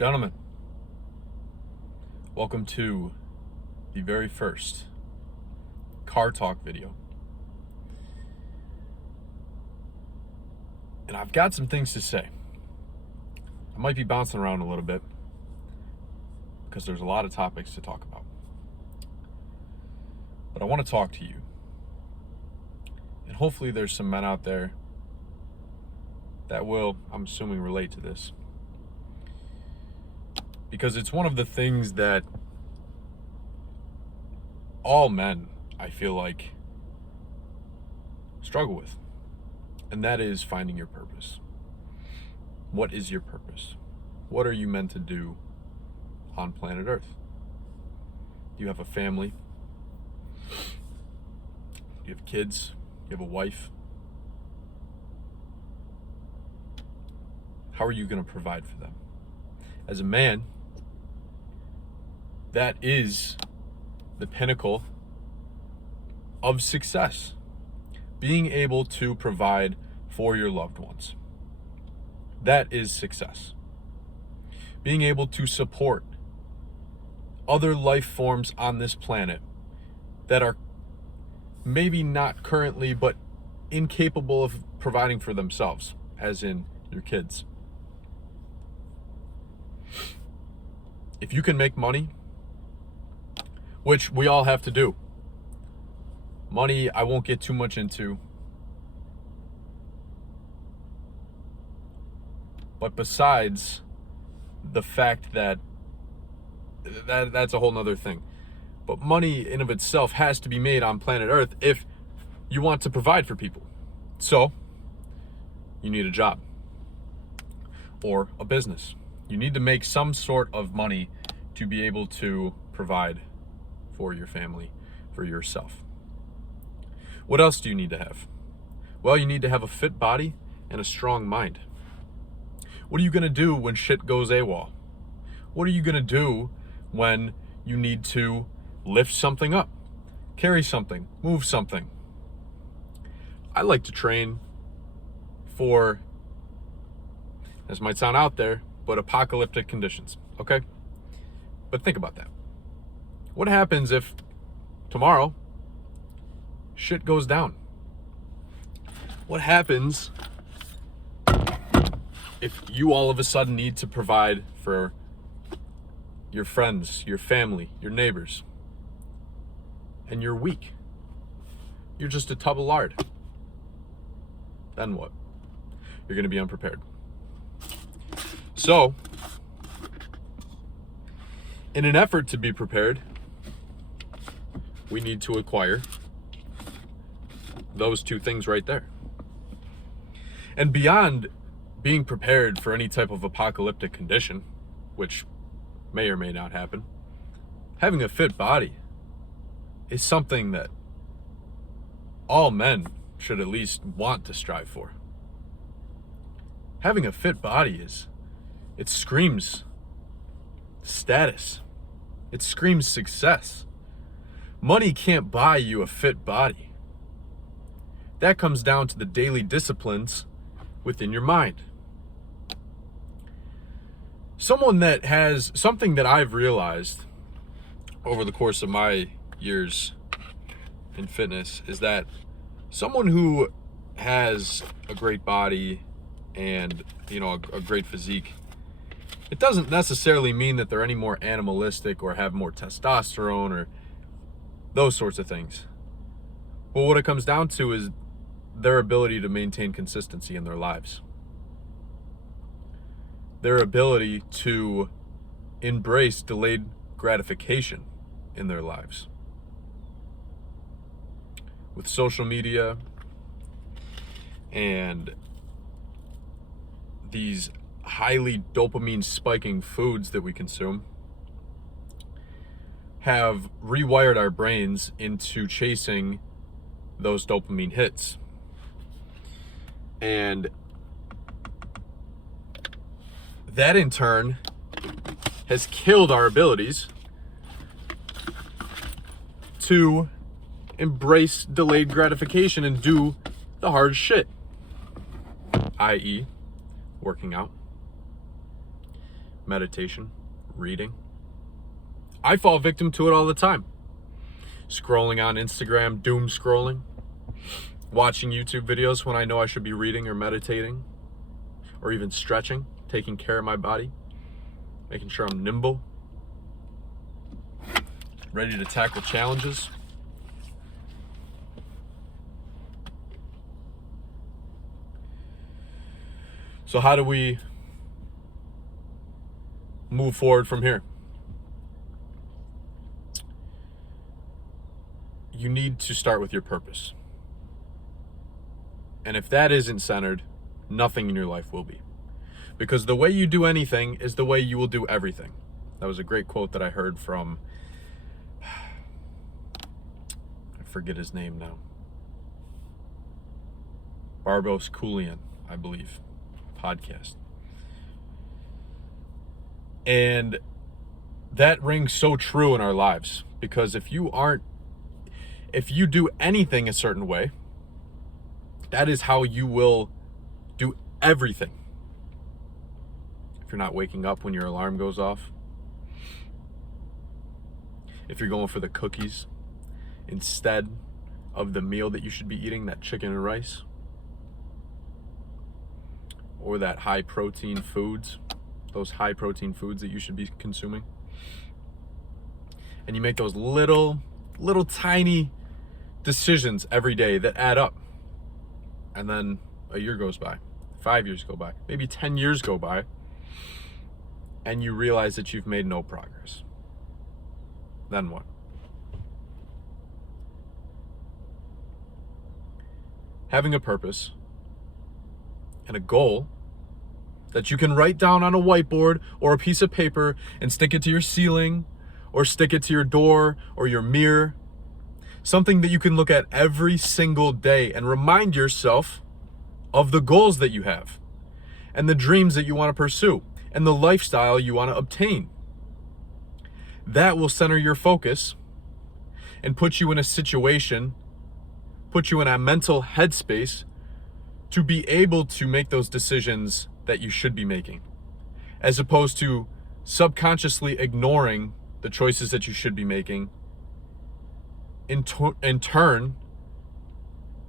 Gentlemen, welcome to the very first car talk video. And I've got some things to say. I might be bouncing around a little bit because there's a lot of topics to talk about. But I want to talk to you. And hopefully there's some men out there that will, I'm assuming, relate to this. Because it's one of the things that all men, I feel like, struggle with. And that is finding your purpose. What is your purpose? What are you meant to do on planet Earth? You have a family. You have kids. You have a wife. How are you going to provide for them? As a man, that is the pinnacle of success. Being able to provide for your loved ones. That is success. Being able to support other life forms on this planet that are maybe not currently, but incapable of providing for themselves, as in your kids. If you can make money, which we all have to do. Money, I won't get too much into. But besides the fact that that's a whole nother thing. But money in of itself has to be made on planet Earth if you want to provide for people. So, you need a job or a business. You need to make some sort of money to be able to provide for your family, for yourself. What else do you need to have? Well, you need to have a fit body and a strong mind. What are you going to do when shit goes AWOL? What are you going to do when you need to lift something up, carry something, move something? I like to train for, this might sound out there, but apocalyptic conditions, okay? But think about that. What happens if tomorrow shit goes down? What happens if you all of a sudden need to provide for your friends, your family, your neighbors, and you're weak? You're just a tub of lard. Then what? You're going to be unprepared. So, in an effort to be prepared, we need to acquire those two things right there. And beyond being prepared for any type of apocalyptic condition, which may or may not happen, having a fit body is something that all men should at least want to strive for. Having a fit body it screams status. It screams success. Money can't buy you a fit body. That comes down to the daily disciplines within your mind. Someone that has something that I've realized over the course of my years in fitness is that someone who has a great body and, a great physique, it doesn't necessarily mean that they're any more animalistic or have more testosterone or those sorts of things. But what it comes down to is their ability to maintain consistency in their lives. Their ability to embrace delayed gratification in their lives. With social media and these highly dopamine spiking foods that we consume have rewired our brains into chasing those dopamine hits. And that in turn has killed our abilities to embrace delayed gratification and do the hard shit, i.e., working out, meditation, reading. I fall victim to it all the time. Scrolling on Instagram, doom scrolling, watching YouTube videos when I know I should be reading or meditating, or even stretching, taking care of my body, making sure I'm nimble, ready to tackle challenges. So how do we move forward from here? You need to start with your purpose. And if that isn't centered, nothing in your life will be. Because the way you do anything is the way you will do everything. That was a great quote that I heard from, I forget his name now, Barbos Koulian, I believe, podcast. And that rings so true in our lives, because if you do anything a certain way, that is how you will do everything. If you're not waking up when your alarm goes off, if you're going for the cookies instead of the meal that you should be eating, that chicken and rice, or that high protein foods, those high protein foods that you should be consuming, and you make those little tiny decisions every day that add up, and then a year goes by, 5 years go by, maybe 10 years go by, and you realize that you've made no progress. Then what? Having a purpose and a goal that you can write down on a whiteboard or a piece of paper and stick it to your ceiling or stick it to your door or your mirror. Something that you can look at every single day and remind yourself of the goals that you have and the dreams that you want to pursue and the lifestyle you want to obtain. That will center your focus and put you in a situation, put you in a mental headspace to be able to make those decisions that you should be making, as opposed to subconsciously ignoring the choices that you should be making in turn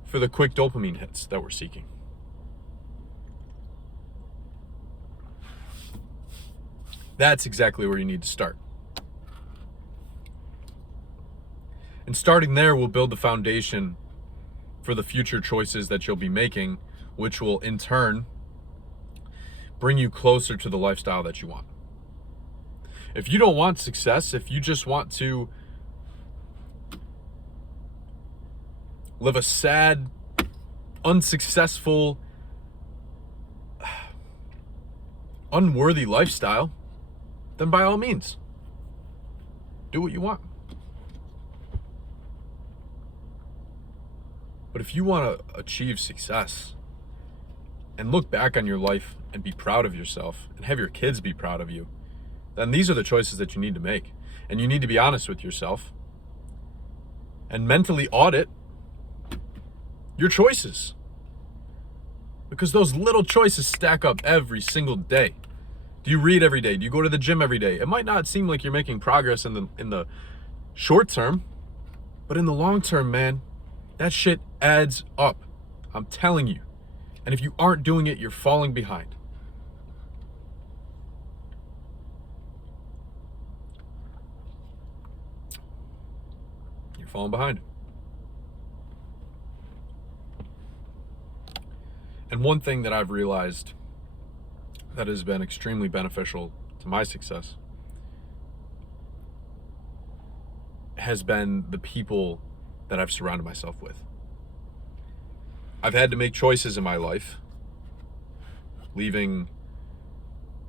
for the quick dopamine hits that we're seeking. That's exactly where you need to start. And starting there will build the foundation for the future choices that you'll be making, which will in turn bring you closer to the lifestyle that you want. If you don't want success, if you just want to live a sad, unsuccessful, unworthy lifestyle, then by all means, do what you want. But if you want to achieve success and look back on your life and be proud of yourself and have your kids be proud of you, then these are the choices that you need to make. And you need to be honest with yourself and mentally audit your choices. Because those little choices stack up every single day. Do you read every day? Do you go to the gym every day? It might not seem like you're making progress in the short term, but in the long term, man, that shit adds up. I'm telling you. And if you aren't doing it, you're falling behind. You're falling behind. And one thing that I've realized that has been extremely beneficial to my success has been the people that I've surrounded myself with. I've had to make choices in my life, leaving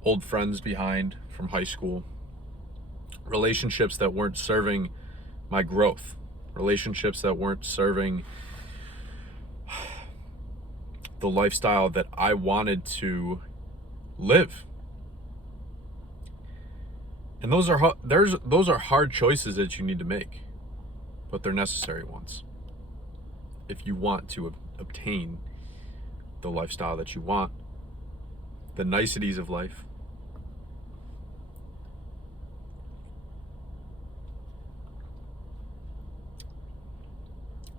old friends behind from high school, relationships that weren't serving my growth, relationships that weren't serving the lifestyle that I wanted to live. And those are hard choices that you need to make, but they're necessary ones if you want to obtain the lifestyle that you want, the niceties of life,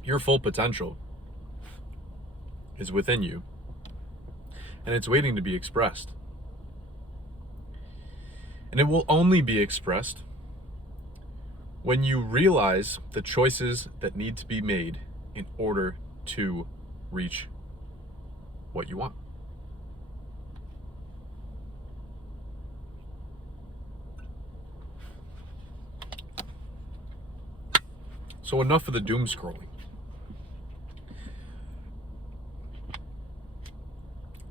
Your full potential is within you, and it's waiting to be expressed. And it will only be expressed when you realize the choices that need to be made in order to reach what you want. So enough of the doom scrolling.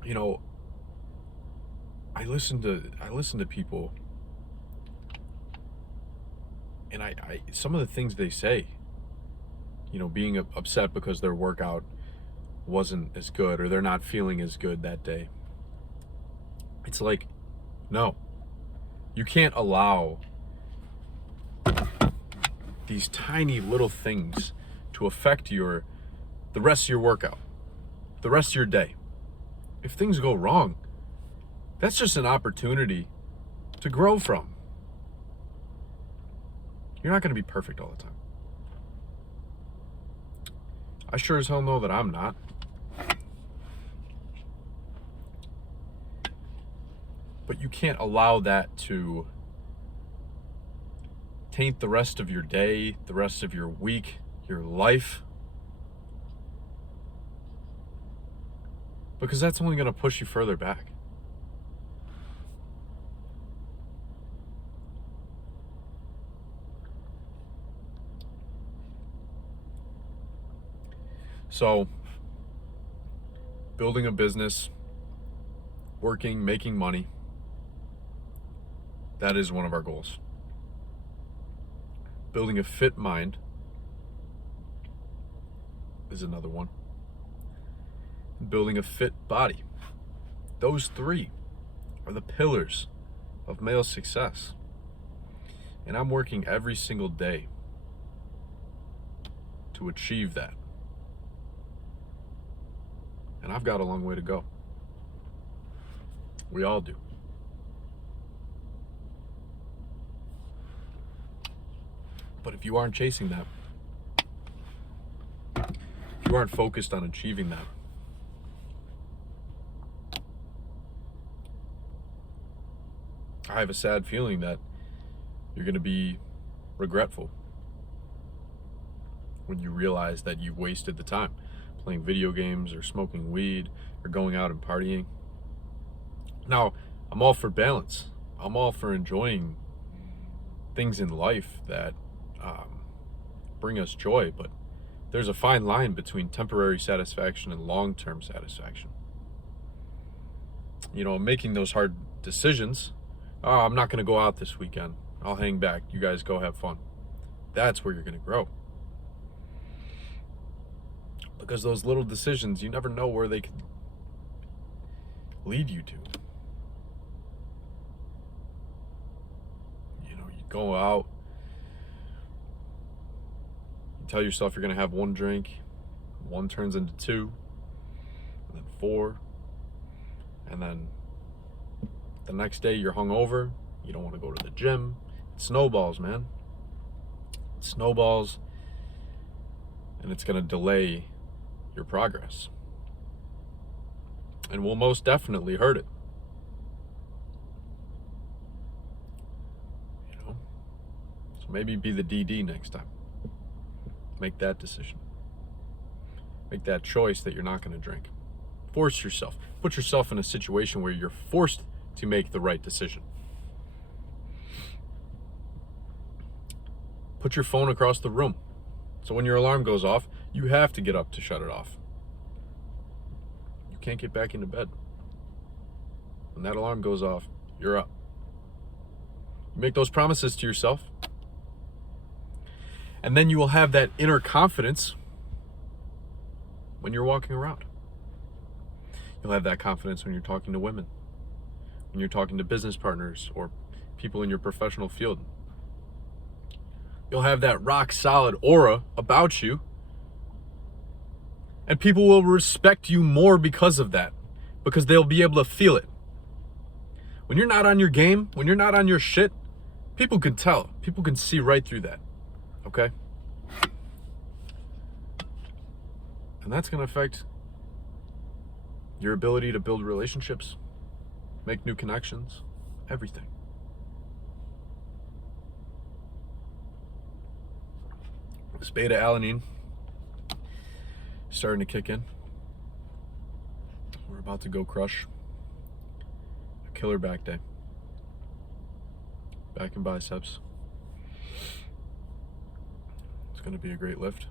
You know, I listen to people, and I some of the things they say, you know, being upset because their workout wasn't as good or they're not feeling as good that day. It's like, no, you can't allow these tiny little things to affect the rest of your workout, the rest of your day. If things go wrong, that's just an opportunity to grow from. You're not going to be perfect all the time. I sure as hell know that I'm not. But you can't allow that to taint the rest of your day, the rest of your week, your life. Because that's only going to push you further back. So, building a business, working, making money, that is one of our goals. Building a fit mind is another one. Building a fit body. Those three are the pillars of male success. And I'm working every single day to achieve that. And I've got a long way to go. We all do. But if you aren't chasing that, if you aren't focused on achieving that, I have a sad feeling that you're going to be regretful when you realize that you've wasted the time playing video games or smoking weed or going out and partying. Now, I'm all for balance. I'm all for enjoying things in life that bring us joy, but there's a fine line between temporary satisfaction and long-term satisfaction. You know, making those hard decisions. Oh, I'm not going to go out this weekend. I'll hang back. You guys go have fun. That's where you're going to grow. Because those little decisions, you never know where they could lead you to. You know, you go out, you tell yourself you're going to have one drink, one turns into two, and then four, and then the next day you're hungover, you don't want to go to the gym. It snowballs, man. It snowballs, and it's going to delay your progress. And will most definitely hurt it. You know? So maybe be the DD next time. Make that decision. Make that choice that you're not going to drink. Force yourself. Put yourself in a situation where you're forced to make the right decision. Put your phone across the room. So when your alarm goes off, you have to get up to shut it off. You can't get back into bed. When that alarm goes off, you're up. You make those promises to yourself. And then you will have that inner confidence when you're walking around. You'll have that confidence when you're talking to women, when you're talking to business partners or people in your professional field. You'll have that rock solid aura about you, and people will respect you more because of that, because they'll be able to feel it. When you're not on your game, when you're not on your shit, people can tell. People can see right through that. Okay? And that's going to affect your ability to build relationships, make new connections, everything. This beta alanine starting to kick in. We're about to go crush a killer back day. Back and biceps. It's going to be a great lift.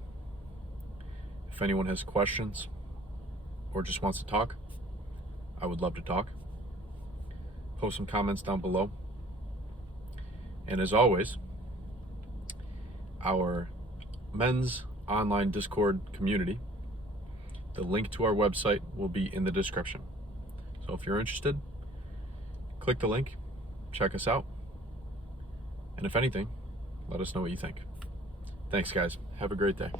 If anyone has questions or just wants to talk, I would love to talk. Post some comments down below. And as always, our men's online Discord community, the link to our website will be in the description. So if you're interested, click the link, check us out, and if anything, let us know what you think. Thanks, guys. Have a great day.